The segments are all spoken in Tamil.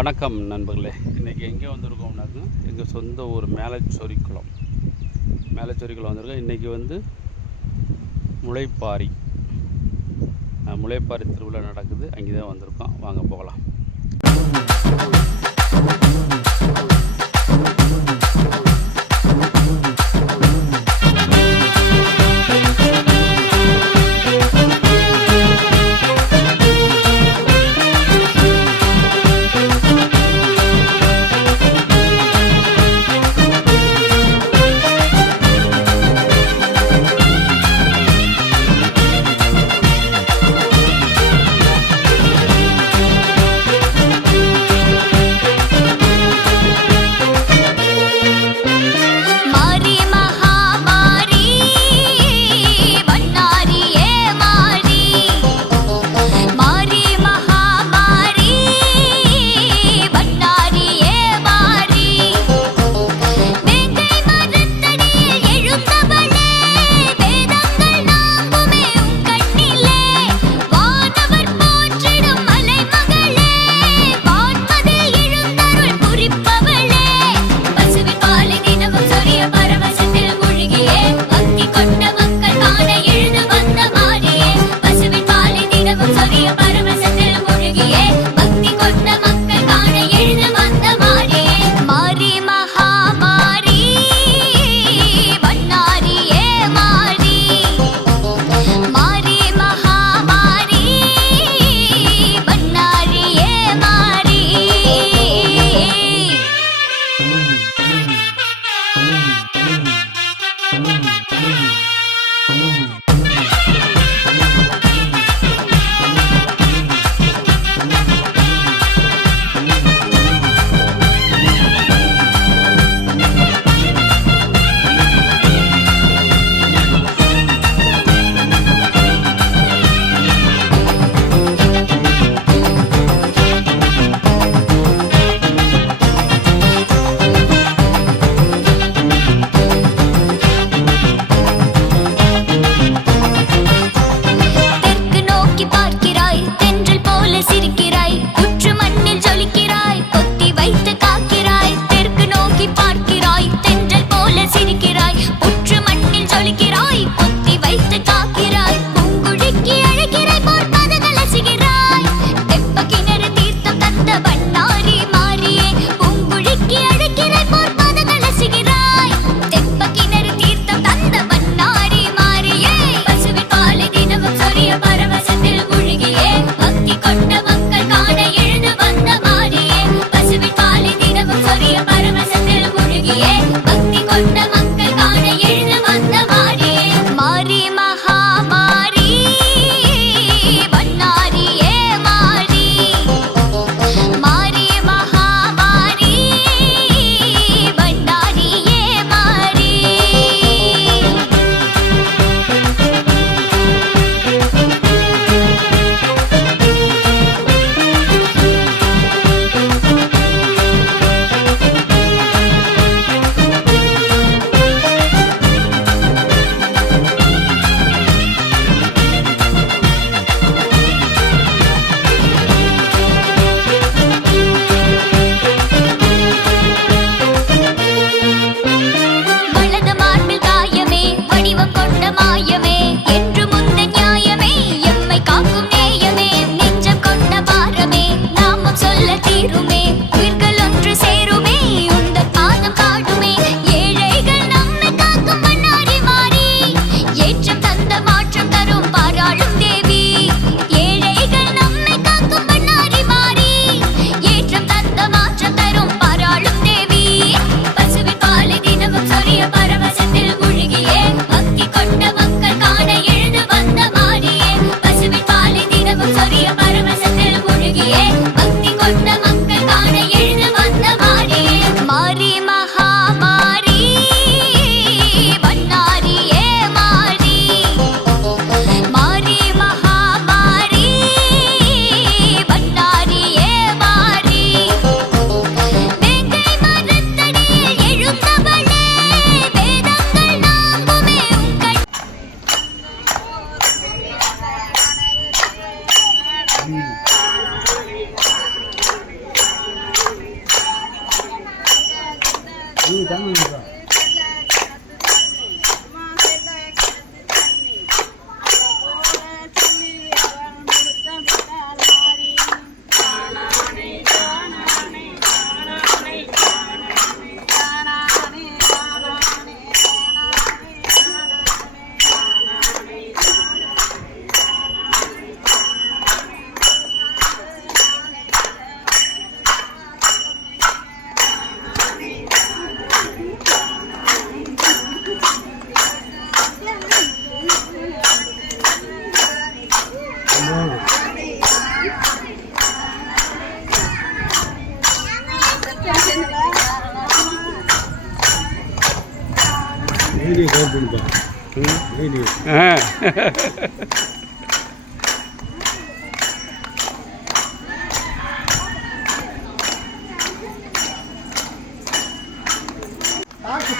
வணக்கம் நண்பர்களே. இன்றைக்கி எங்கே வந்திருக்கோம்னாக்க எங்கள் சொந்த ஊர் மேலச்சொரிக்குளம் வந்திருக்கோம். இன்றைக்கி முளைப்பாரி திருவிழா நடக்குது. அங்கே தான் வந்திருக்கோம். வாங்க போகலாம்.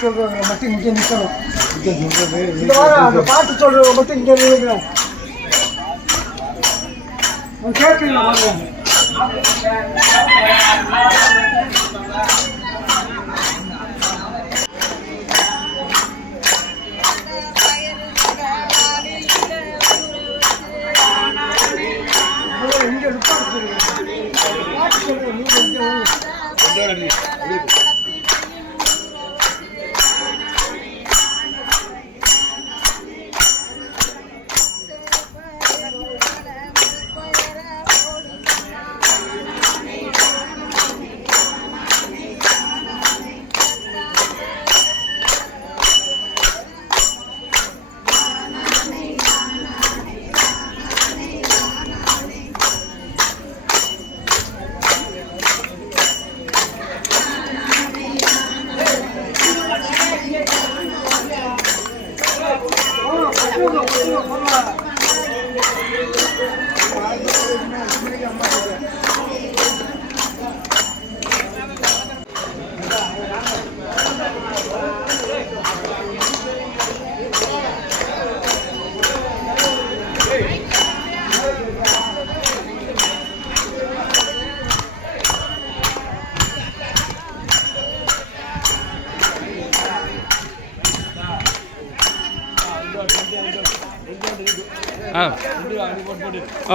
சொல்றவங்க மட்டும் இங்கே நிற்கணும். இந்த வாரம் அந்த பாட்டு சொல்றவங்க மட்டும் இங்கே நிற்கணும். கேட்கல இங்கே பாட்டு சொல்றேன்.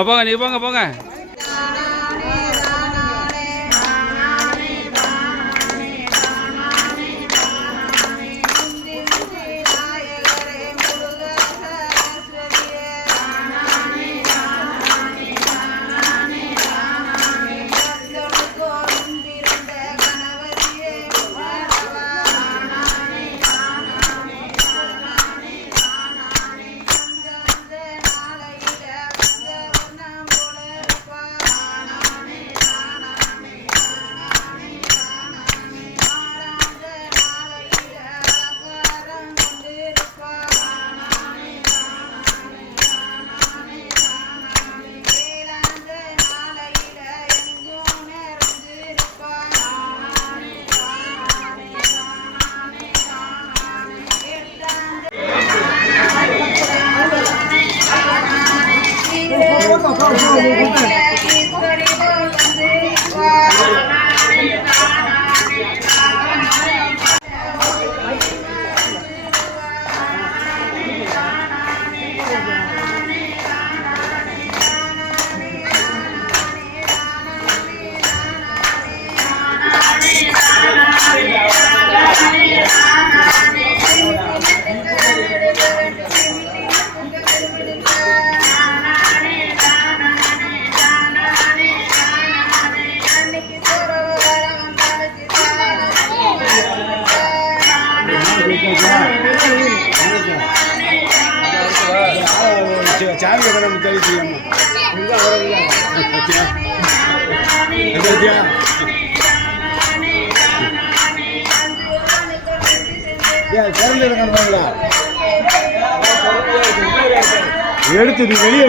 போங்க நீங்கள் போங்க போங்க. சாமி கடமை தெரிவிச்சியம்மா எடுத்து வெளியே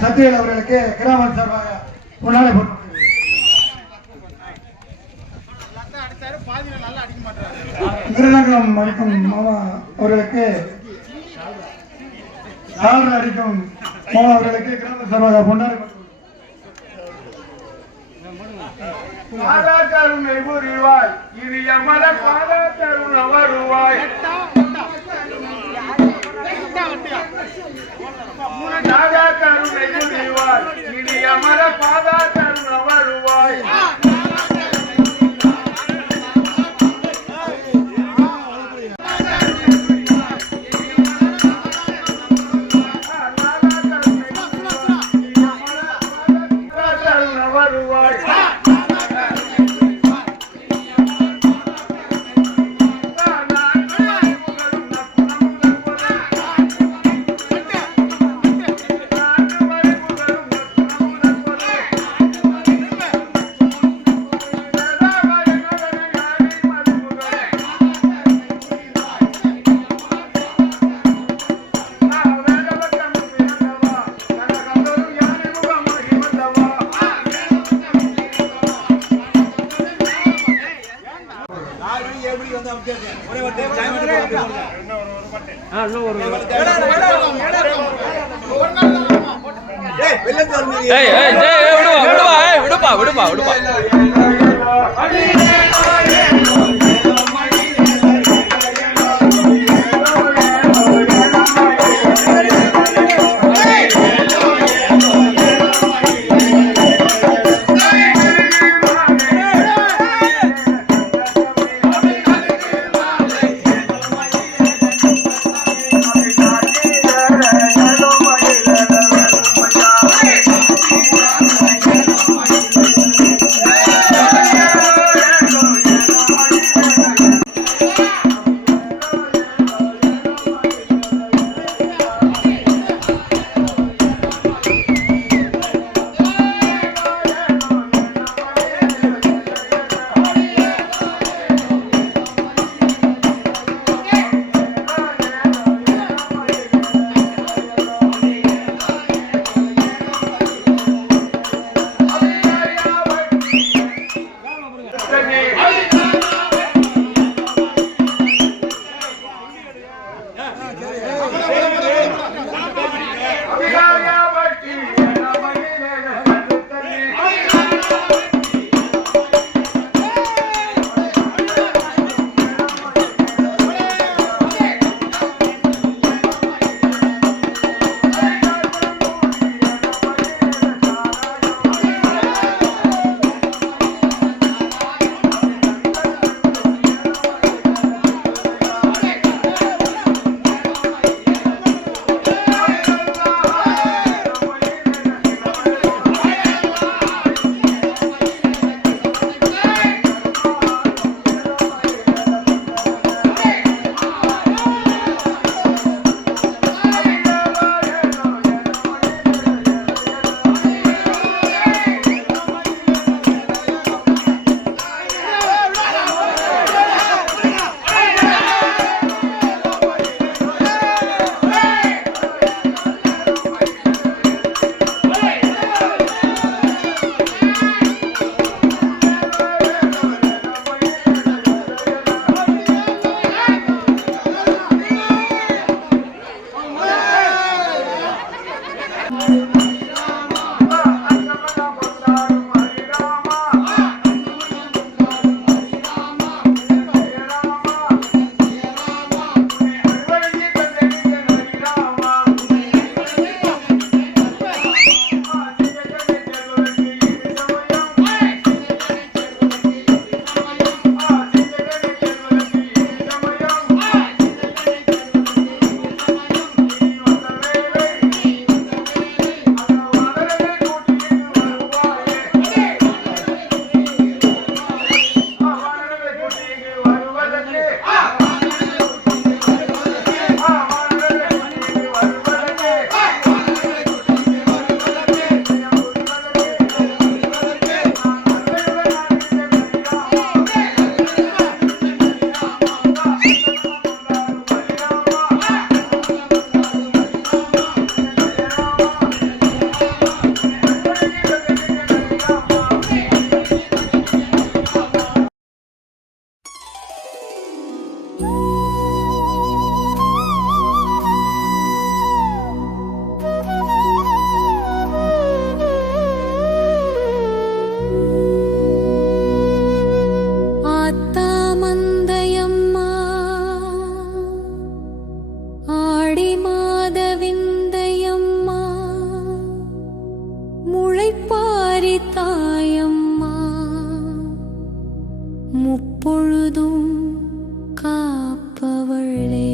சத்யவேல் அவர்களுக்கு கிராம சார்பாக முன்னாலே போட்டு விருநகரம் அடிக்கும் மாமா அவர்களுக்கு சால்ரை அடிக்கும் மாமா அவர்களுக்கு கிராம சார்பாக பொன்னாடி கருணை புரிவாய் இது எமத பாத கருண வருவாய் கருணை புரிவாய் இது எமத பாத கருண வருவாய் விடுப்பா Hey! எப்பொழுதும் காப்பவளே.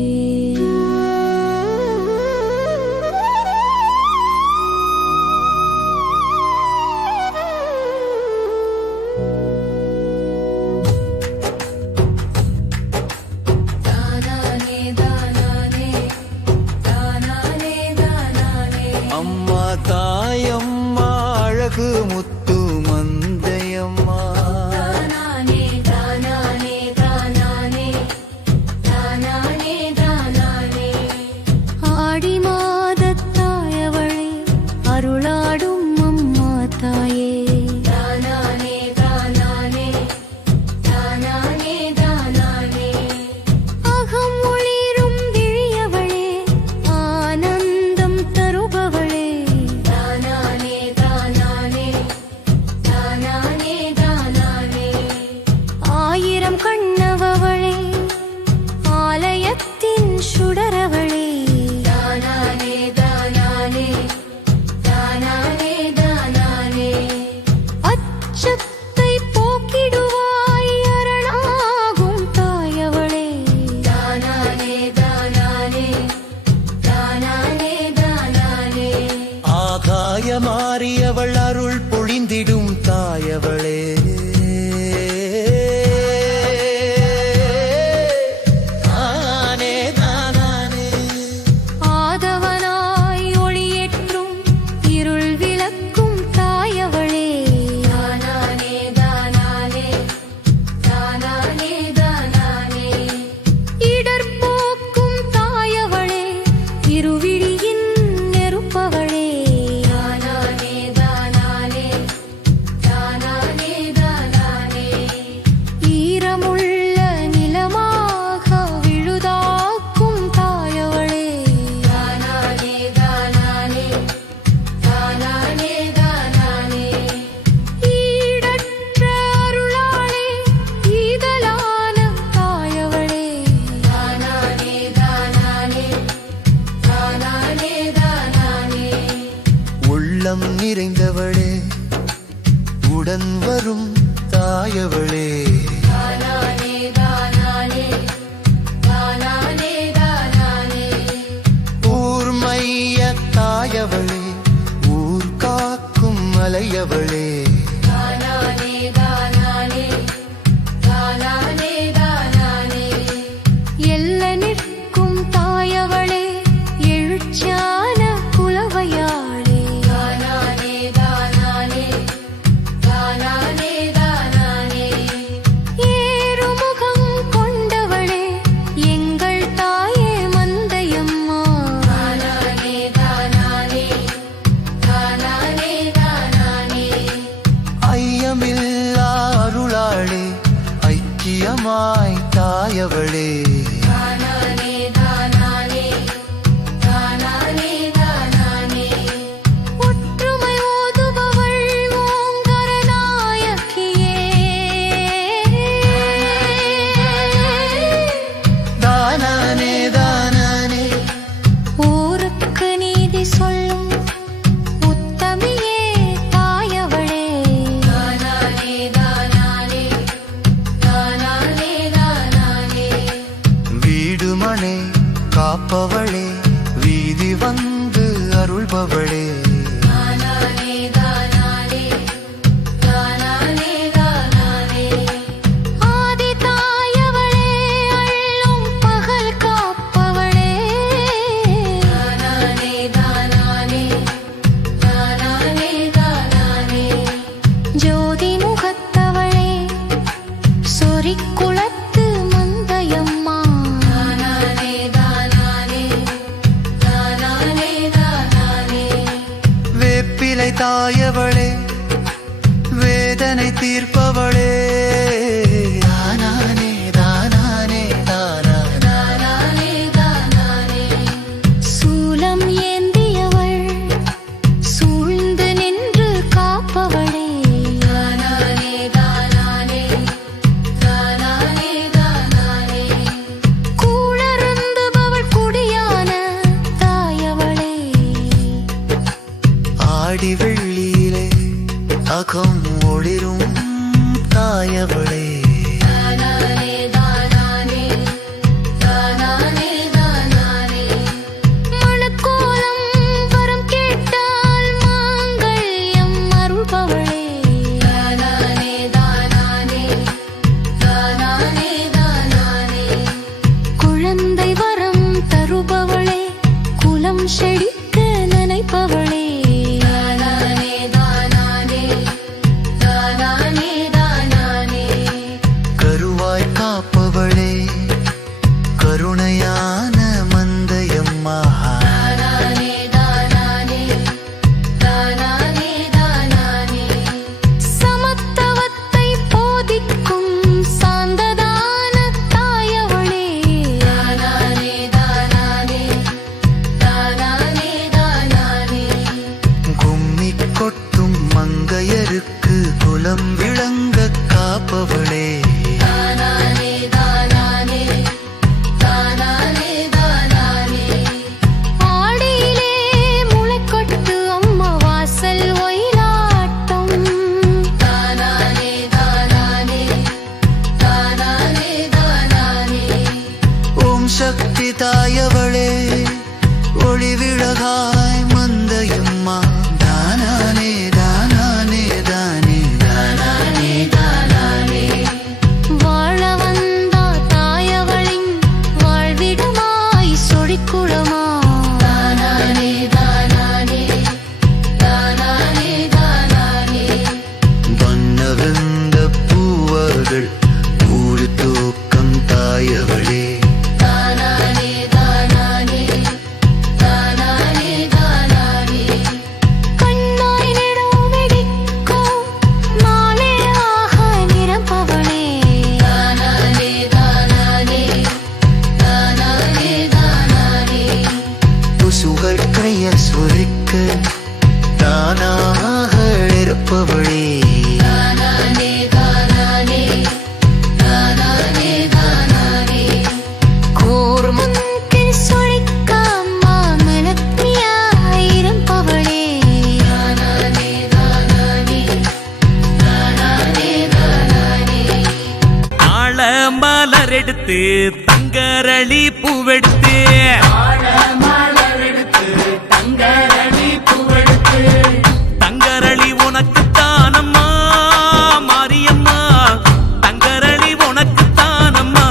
அம்மா தாயம்மா அழகு முத்து மந்தையம்மா. ஆடி மாதத்தாயவளே அருளாடும் அம்மா தாயே. அகம் ஒளிரும் விழியவளே ஆனந்தம் தருபவளே. ஆயிரம் கண்ணவளே ஆலயத்தின் சுடரவளே. அச்சத்தை போக்கிடுவாய் அரணாகும் தாயவளே. ஆகாய மாறியவள் அருள் பொழிந்திடும் தாயவளே. ஆதவனாய் ஒளியேற்றும் இருள் விளக்கும் தாயவளே. இடர் போக்கும் தாயவளே இருவிழியின் நெருப்பவளே. ஈரமுள்ள நிலமாக விழுதாக்கும் தாயவளே. ஈடற்ற அருளாளே ஈதலான தாயவளே. உள்ளம் நிறைந்தவளே உடன் வரும் தாயவளே. ஊர்மைய தாயவளே ஊர் காக்கும் மலையவளே. எல்ல நிற்கும் தாயவளே எழுச்சான குலவையாளே. ஏறுமுகம் கொண்டவளே எங்கள் தாயே மந்தையம்மா. ஐயமில்லா அருளாளே ஐக்கியமாய் தாயவளே. ஒற்றுமை ஓதுபவள் ஓங்கார நாயகியே. தானானே தானானே ஊருக்கு நீதி சொல்லும் உத்தமியே தாயவளே. வீடுமனே காப்பவளே வீதி வந்து அருள்பவளே. ஆதி தாயவளே அள்ளும் பகல் காப்பவளே. ஜோதி முகத்தவளே சொரிக்குளத்து மந்தையம்மா. வேப்பிலை தாயவளே வேதனை தீர்ப்பவளே. தானானே தானானே தானானே சூலம் ஏந்தியவள் சூழ்ந்து நின்று காப்பவளே. கூழருந்துபவள் குடியான தாயவளே. ஆடி வெள்ளியிலே அகம் ஒளிரும் தாயவளே. தாழ மலர் எடுத்து தங்கரளி பூவெடுத்து தங்கரளி உனக்கு தானம்மா மாரியம்மா தங்கரளி உனக்கு தானம்மா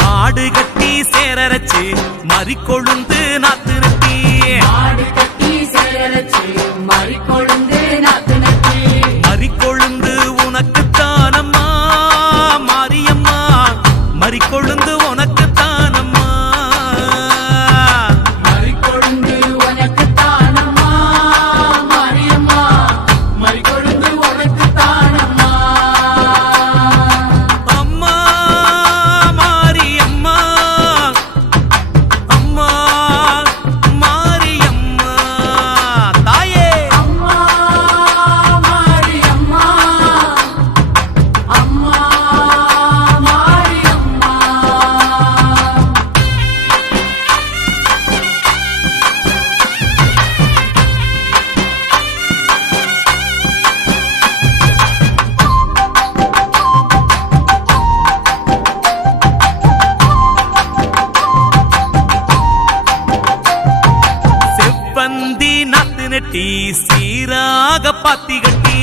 மாடு கட்டி சேரரச்சு மறிக்கொழுந்து நாத்து நட்டி மறிக்கொழுந்து உனக்கு தானம்மா மாரியம்மா மறிக்கொழுந்து உனக்கு தானம்மா அம்மா மாரியம்மா அம்மா மாரியம்மா தாயே செவ்வந்தி நாத்து நட்டி சீராக பாத்தி கட்டி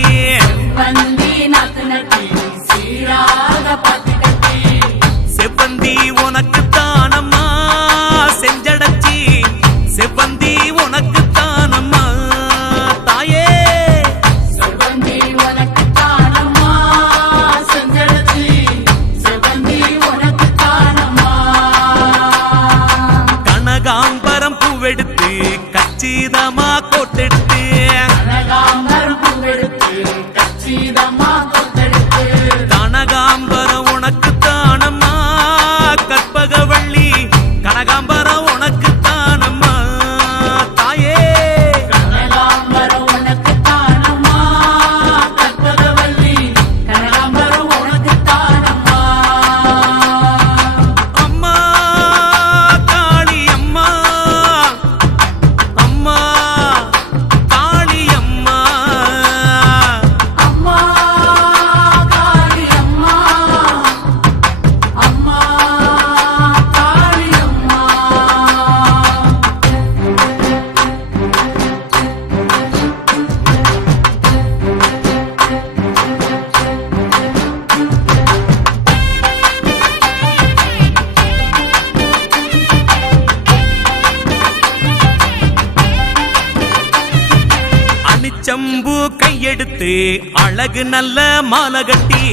செவ்வந்தி உனக்கு தானம்மா செஞ்சடச்சி செவ்வந்தி உனக்கு தானம்மா தாயே கனகாம்பரம் பூவெடுத்து கச்சிதமா கோட்டெடுத்து கனகாம்பரம் உனக்கு தானம்மா கற்பகவள்ளி கனகாம்பரம் உனக்கு தானம்மா தாயே அம்மா காளி அம்மா அம்மா காளி அம்மா அணிச்சம்பூ கையெடுத்து அழகு நல்ல மாலை கட்டி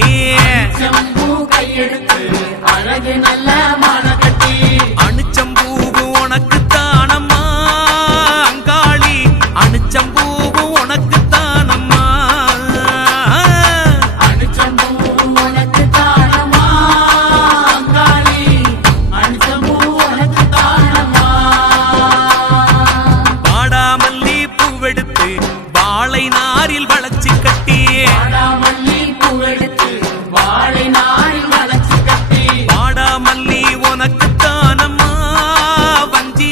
அணிச்சம்பூவு உனக்கு தானம்மா அங்காளி அணிச்சம்பூவு உனக்கு தானம்மா வாடாமல்லி பூவெடுத்து வாழை நாரில் வளைச்சு கட்டி வாடாமல்லி உனக்கு தானம்மா வஞ்சி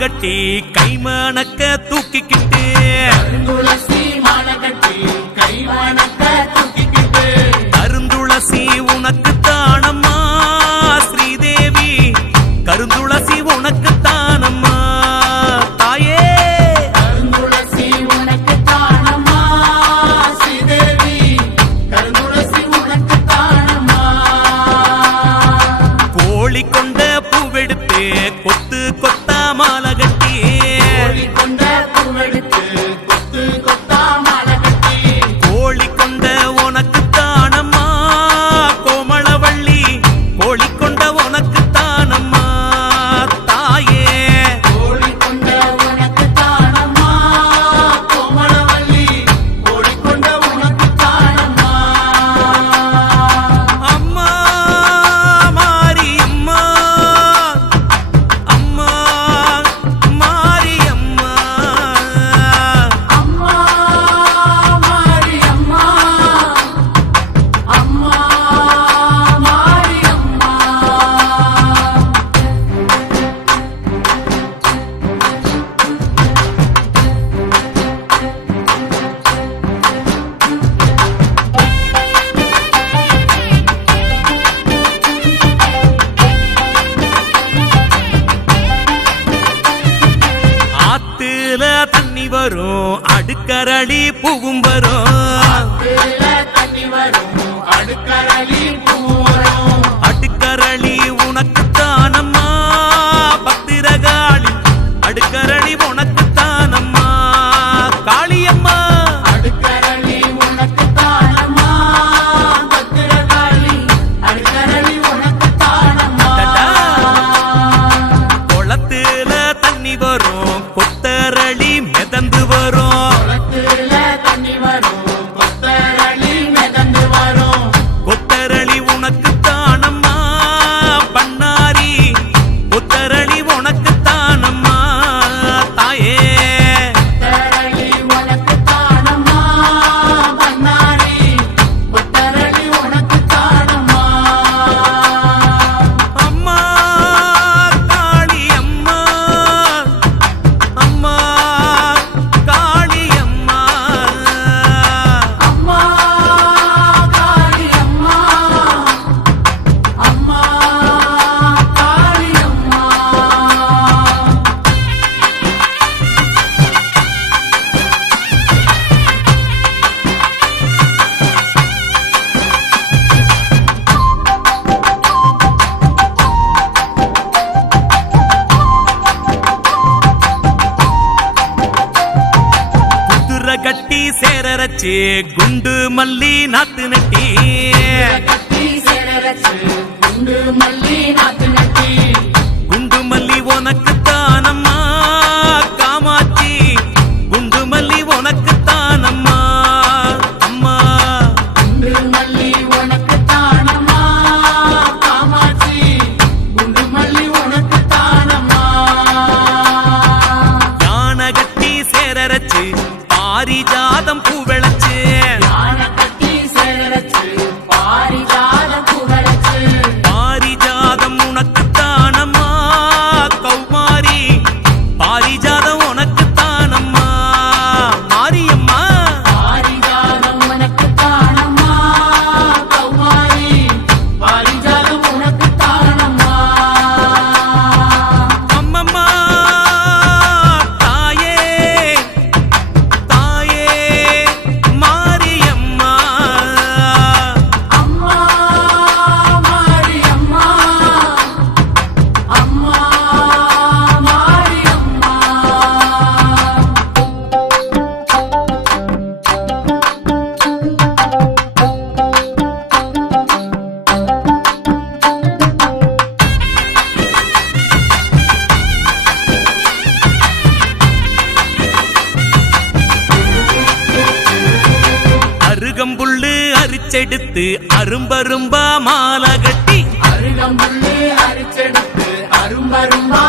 கட்டி கைமணக்க தூக்கிக்கிட்டு துளசி மாலை கட்டி கைவனக்க தூக்கிக்கிட்டு கருந்துளசி உனக்கு தானம்மா ஸ்ரீதேவி கருந்துளசி உனக்கு தானம்மா தாயே கருந்துளசி உனக்கு தானம்மா ஸ்ரீதேவி கருந்துளசி உனக்கு தானம்மா கோழி கொண்ட பூவெடுத்து கொத்து கொத்தா மாலை கட்டி கோழி கொண்ட பூவெடுத்து கொத்து கொத்தா மாலை கட்டி கோழி கொண்ட உனக்கு தானம்மா கோமளவள்ளி கோழி கொண்ட உனக்கு தானம்மா தாயே கோழி கொண்ட உனக்கு தானம்மா கோமளவள்ளி கோழி கொண்ட உனக்கு தானம்மா அம்மா மாரியம்மா அம்மா மாரியம்மா அம்மா மாரியம்மா அம்மா மாரியம்மா ஆத்துல தண்ணி வரும் அடுக்கரளி பூவும் வரும் கீழ தண்ணி வரும் அடுக்கரளி பூ வரும் அடுக்கரளி உனக்கு தானம்மா பத்திரகாளி அடுக்கரளி உனக்கு தானம்மா காளியம்மா அடுக்கரளி உனக்கு தானம்மா பத்திரகாளி அடுக்கரளி உனக்கு தானம்மா குளத்துல தண்ணி வரும் கொத்தரளி மிதந்து வரும் குளத்துல தண்ணி வரும் கொத்தரளி மிதந்து வரும் கொத்தரளி உனக்கு தானம்மா பண்ணாரி கொத்தரளி உனக்கு தானம்மா தாயே கொத்தரளி உனக்கு தானம்மா பண்ணாரி கொத்தரளி உனக்கு தானம்மா அம்மா காளி அம்மா அம்மா காளி அம்மா அம்மா காளி அம்மா அம்மா காளி அம்மா குதிரை கட்டி சேரரச்சு குண்டு மல்லி நாத்து நட்டி கட்டி சேரரச்சு குண்டு மல்லி நாத்து நட்டி குண்டு மல்லி உனக்கு தானம்மா காமாட்சி குண்டு மல்லி உனக்கு தானம்மா அம்மா குண்டு மல்லி உனக்கு தானம்மா காமாட்சி குண்டு மல்லி உனக்கு தானம்மா யானை கட்டி சேரரச்சு பாரிஜாதம் பூ விளைச்சு யானை கட்டி சேரரச்சு பாரிஜாத புகழச்சு பாரிஜாதம் உனக்கு தானம்மா கௌமாரி பாரிஜாதம் உனக்கு தானம்மா மாரியம்மா பாரிஜாதம் உனக்கு தானம்மா கௌமாரி பாரிஜாதம் உனக்கு தானம்மா அம்மம்மா தாயே தாயே மாரியம்மா அம்மா மாரியம்மா அம்மா மாரியம்மா அருகம்புல்லு அரிச்செடுத்து அரும்பரும்பா மாலை கட்டி அருகம்புல்லு அரிச்செடுத்து அரும்பரும்பா